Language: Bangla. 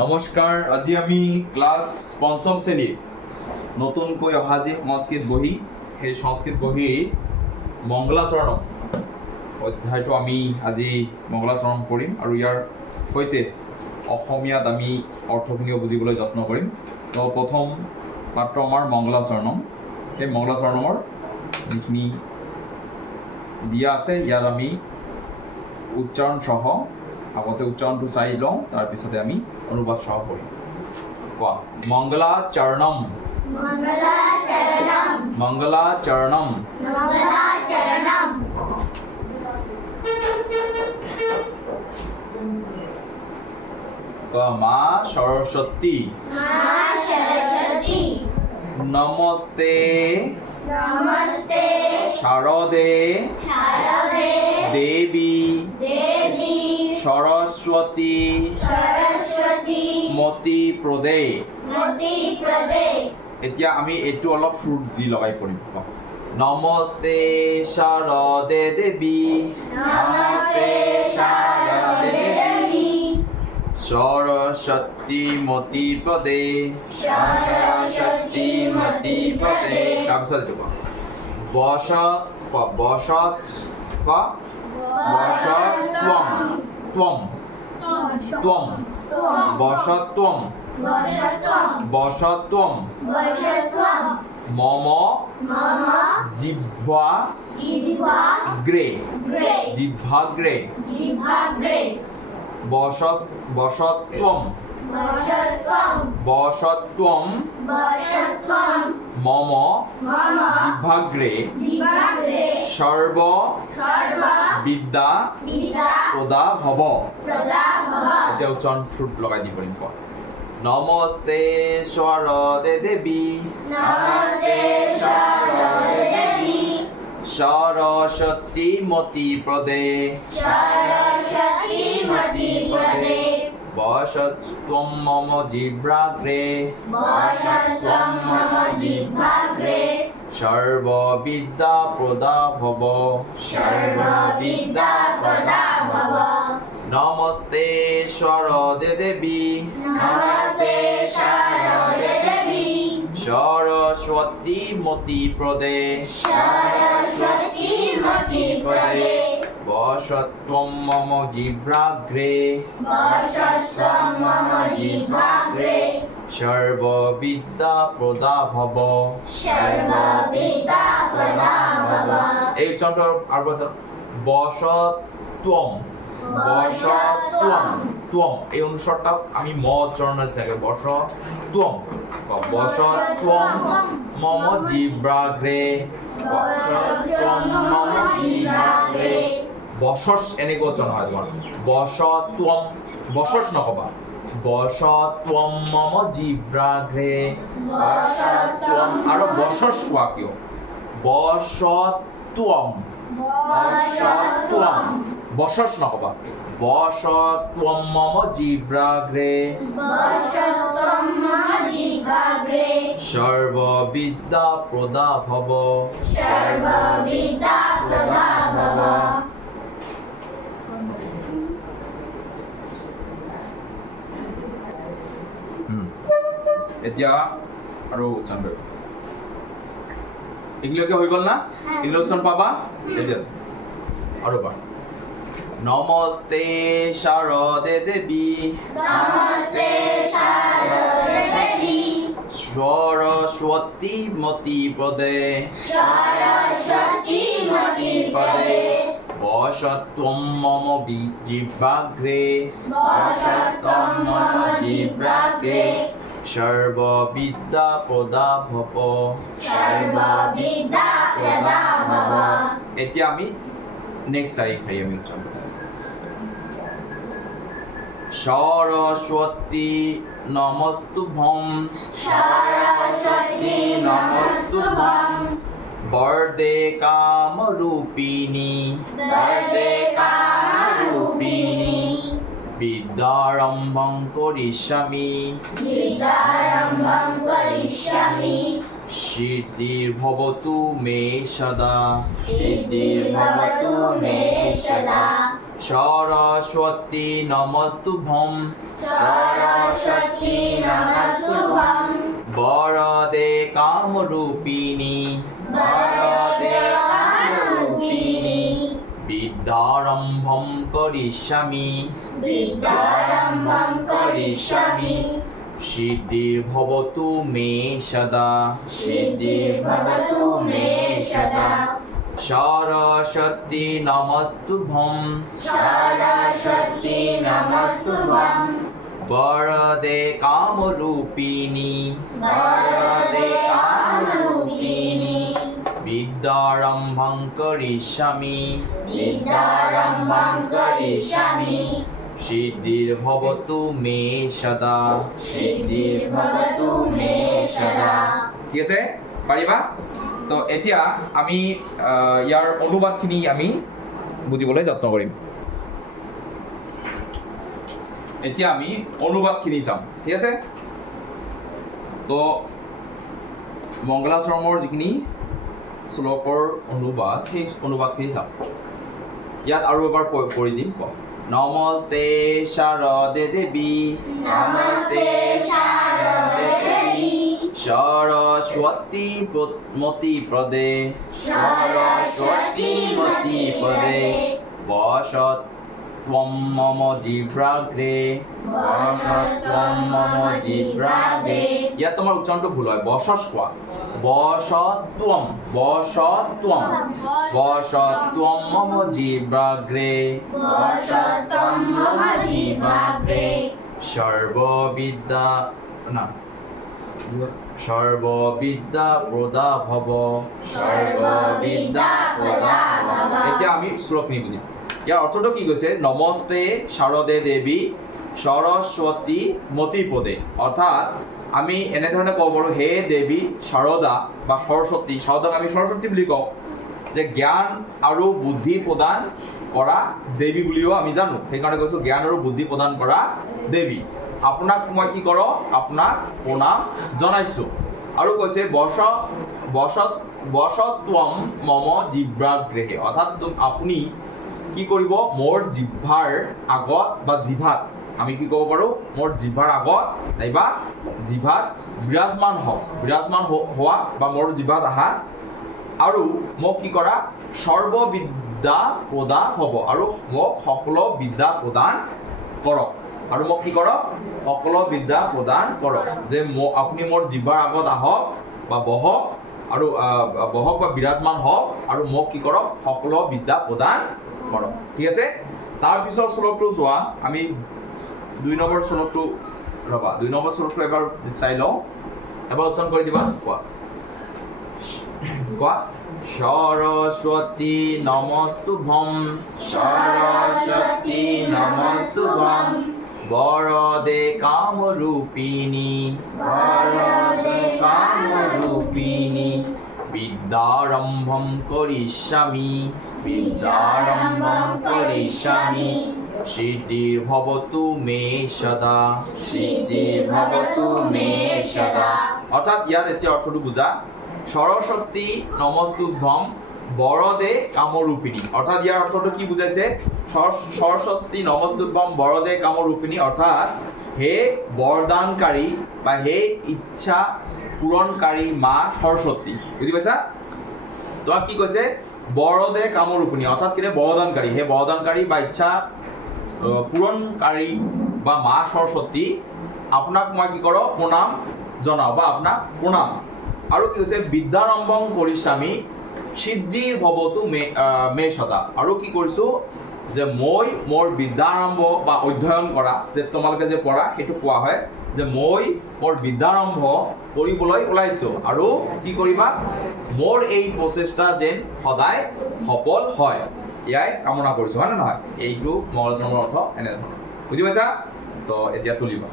নমস্কাৰ, আজি আমি ক্লাছ পঞ্চম শ্ৰেণীৰ নতুনকৈ অহা যি সংস্কৃত বহি সেই সংস্কৃত বহীৰ মংগলাচৰণম অধ্যায়টো আমি আজি মংগলাচৰণ কৰিম আৰু ইয়াৰ সৈতে অসমীয়াত আমি অৰ্থখিনিও বুজিবলৈ যত্ন কৰিম। তো প্ৰথম পাঠটো আমাৰ মংগলাচৰণম। সেই মংগলাচৰণমৰ যিখিনি দিয়া আছে ইয়াত আমি উচ্চাৰণ সহ আগতে উচ্চাৰণটো চাই লওঁ, তাৰপিছতে আমি অনুবাদ সহ কৰিম। কোৱা, মংগলাচৰণম মংগলাচৰণম। কোৱা, মা সৰস্বতী নমস্তে শাৰদে দেৱী সৰস্বতী মতি প্ৰদে। এতিয়া আমি এইটো অলপ ফ্ৰুট দি লগাই কৰিম। নমস্তে শাৰদে দেৱী নমস্তে শাৰদে দেৱী সৰস্বতী মতি প্ৰদে সৰস্বতী মতি প্ৰদে। তাৰপিছত কোৱা, বসত্বম ত্বম ত্বম বসত্বম বসত্বম মম জিহ্বাগ্রে জিহ্বাগ্রে বসত্বম বসত্বম মম জিহ্বাগ্রে সর্ব বিদ্যা প্রদা ভব। এতিয়া উচ্চাৰণ ফ্ৰুট লগাই দি কৰিম। কোৱা, নমস্তে শাৰদে দেৱী নমস্তে শাৰদে দেৱী সৰস্বতী মতি প্ৰদে সৰস্বতী মতি প্ৰদে বসত্বম মম জিহ্বাগ্রে বসত্বম মম জিহ্বাগ্রে সর্ব বিদ্যা প্রদা ভব সর্ব বিদ্যা প্রদা ভব। নমস্তে শারদে দেবী নমস্তে শারদে দেবী সরস্বতী মতি প্রদে সরস্বতী মতি প্রদে বসত্বম মম জিহ্বাগ্রে বসত্বম মম জিহ্বাগ্রে সর্ব বিদ্যা প্রদা ভব সর্ব বিদ্যা প্রদা ভব। এই উচ্চাৰণটো আৰু বসত্বম বসত্বম ত্বম। এই অনুস্বৰটাক আমি ম উচ্চাৰণ চাগে বসত্বম বসত্বম মম জিহ্বাগ্রে বসত্বম মম জিহ্বাগ্রে বসস এনেকৈ উচ্চাৰণ হয় তোমাৰ বসত্বম বসস নকবা বসত্বম মম জিহ্বাগ্রে বসত্বম আৰু বসস কোৱা কিয় বসত্বম বসত্বম বসস নকবা বসত্বম মম জিহ্বাগ্রে বসত্বম মম জিহ্বাগ্রে সর্ব বিদ্যা প্রদা ভব সর্ব বিদ্যা প্রদা ভব। এতিয়া আৰু উচ্চাৰণ কৰিব। এইখিনিলৈকে হৈ গ'ল না? এইখিনি উচ্চাৰণ পাবা এতিয়া আৰু এবাৰ। নমস্তে শাৰদে দেৱী নমস্তে শারদে দেবী সরস্বতী মতি প্রদে সরস্বতী মতি প্রদে বসত্বম মম জিহ্বাগ্রে বসত্বম মম জিহ্বাগ্রে সর্ব বিদ্যা প্রদা ভব সর্ব বিদ্যা প্রদা ভব। এতিয়া আমি নেক্সট চাৰি আমি উচ্চাৰণ কৰিম। সরস্বতী নমস্তুভ্যং সরস্বতী নমস্তুভ্যং বরদে কামরূপিণী বরদে কামরূপিণী বিদ্যারম্ভং করিষ্যামি বিদ্যারম্ভং করিষ্যামি সিদ্ধির্ভবতু মে সদা সিদ্ধির্ভবতু মে সদা সরস্বতী নমস্তুভ্যং সরস্বতী সরস্বতী নমস্তুভ্যং বরদে কামরূপিণী বরদে কামরূপিণী বিদ্যারম্ভং করিষ্যামি বিদ্যারম্ভং করিষ্যামি সিদ্ধির্ভবতু মে সদা সিদ্ধির্ভবতু মে সদা সরস্বতী নমস্তুভ্যং সরস্বতী নমস্তুভ্যং বরদে কামরূপিণী বরদে কামরূপিণী বিদ্যারম্ভং করিষ্যামি বিদ্যারম্ভং করিষ্যামি সিদ্ধির্ভবতু মে সদা। সিদ্ধির্ভবতু মে সদা ঠিক আছে, পাৰিবা? তো এতিয়া আমি ইয়াৰ অনুবাদখিনি আমি বুজিবলৈ যত্ন কৰিম। এতিয়া আমি অনুবাদখিনি চাম, ঠিক আছে? তো মংগলাচৰণৰ যিখিনি শ্লোকৰ অনুবাদ, সেই অনুবাদখিনি চাম। ইয়াত আৰু এবাৰ পঢ়ি দিম। নমস্তে শাৰদে দেৱী নমস্তে শাৰদে দেৱী সরস্বতী মতি প্রদে সরস্বতী মতি পদে বসত ত্বম মম জিহ্বাগ্রে বসস্ত্বম মম জিহ্বাগ্রে ইয়াত তোমাৰ উচ্চাৰণটো ভুল হয়। বসস কোৱা, বসত্বম বসত্বম বসত্বম মম জিহ্বাগ্রে বসস্ত্বম মম জিহ্বাগ্রে সর্ববিদ্যা না সর্ববিদ্যা প্রদা ভব সর্ববিদ্যা প্রদা ভব। এতিয়া আমি শ্লোকখিনি বুজিম। ইয়াৰ অৰ্থটো কি কৈছে? নমস্তে শাৰদে দেৱী সৰস্বতী মতিপদে। অৰ্থাৎ আমি এনেধৰণে ক'ব পাৰোঁ, হে দেৱী শাৰদা বা সৰস্বতী, শাৰদাক আমি সৰস্বতী বুলি কওঁ, যে জ্ঞান আৰু বুদ্ধি প্ৰদান কৰা দেৱী বুলিও আমি জানো। সেইকাৰণে কৈছোঁ জ্ঞান আৰু বুদ্ধি প্ৰদান কৰা দেৱী। আপোনাক মই কি কৰোঁ? আপোনাক প্ৰণাম জনাইছোঁ। আৰু কৈছে বসত্বম মম জিহ্বাগ্ৰেহে। অৰ্থাৎ আপুনি কি কৰিব? মোৰ জিহ্বাৰ আগত বা জিভাত, আমি কি ক'ব পাৰোঁ? মোৰ জিভাৰ আগত নাইবা জিভাত বিৰাজমান হওক, বিৰাজমান হোৱা বা মোৰ জিভাত আহা, আৰু মোক কি কৰা? সৰ্ববিদ্যা প্ৰদান হ'ব, আৰু মোক সকলো বিদ্যা প্ৰদান কৰক। আৰু মোক কি কৰক? সকলো বিদ্যা প্ৰদান কৰক। যে আপুনি মোৰ জিভাৰ আগত আহক বা বহক, আৰু বহক বা বিৰাজমান হওক, আৰু মোক কি কৰক? সকলো বিদ্যা প্ৰদান কৰক। ঠিক আছে? তাৰপিছৰ শ্লোকটো চোৱা, আমি 2 নম্বৰ শ্লোকটো ৰ'বা, 2 নম্বৰ শ্লোকটো এবাৰ চাই লওঁ। এবাৰ উচ্চাৰণ কৰি দিবা। কোৱা কোৱা সৰস্বতী নমস্তুভ্যং সরস্বতী নমস্তুভ্যং বরদে কামরূপিণী বরদে কামরূপিণী বিদ্যারম্ভং করিষ্যামি বিদ্যারম্ভং করিষ্যামি সিদ্ধির্ভবতু মে সদা। সিদ্ধির্ভবতু মে সদা। অর্থাৎ ইয়াত এতিয়া অৰ্থটো বুজা। সৰস্বতী নমস্তুভ্যং বৰদে কামৰূপিণী। অৰ্থাৎ ইয়াৰ অৰ্থটো কি বুজাইছে? সৰস্বতী নমস্তুভ্যং বৰদে কামৰূপিণী, অৰ্থাৎ হে বৰদানকাৰী বা হে ইচ্ছা পূৰণকাৰী মা সৰস্বতী। বুজি পাইছা? তোমাক কি কৈছে? বৰদে কামৰূপিণী, অৰ্থাৎ কিনে বৰদানকাৰী, হে বৰদানকাৰী বা ইচ্ছা পূৰণকাৰী বা মা সৰস্বতী, আপোনাক মই কি কৰোঁ? প্ৰণাম জনাওঁ বা আপোনাক প্ৰণাম। আৰু কি হৈছে? বিদ্যাৰম্ভং কৰিষ্যামি সিদ্ধিৰ্ভবতু মে সদা। আৰু কি কৰিছোঁ? যে মই মোৰ বিদ্যা আৰম্ভ বা অধ্যয়ন কৰা, যে তোমালোকে যে পঢ়া, সেইটো কোৱা হয় যে মই মোৰ বিদ্যা আৰম্ভ কৰিবলৈ ওলাইছোঁ, আৰু কি কৰিবা? মোৰ এই প্ৰচেষ্টা যেন সদায় সফল হয়, এয়াই কামনা কৰিছোঁ, হয় নে নহয়? এইটো মংগলাচৰণৰ অৰ্থ এনেধৰণৰ। বুজি পাইছা? তো এতিয়া তুলিবা।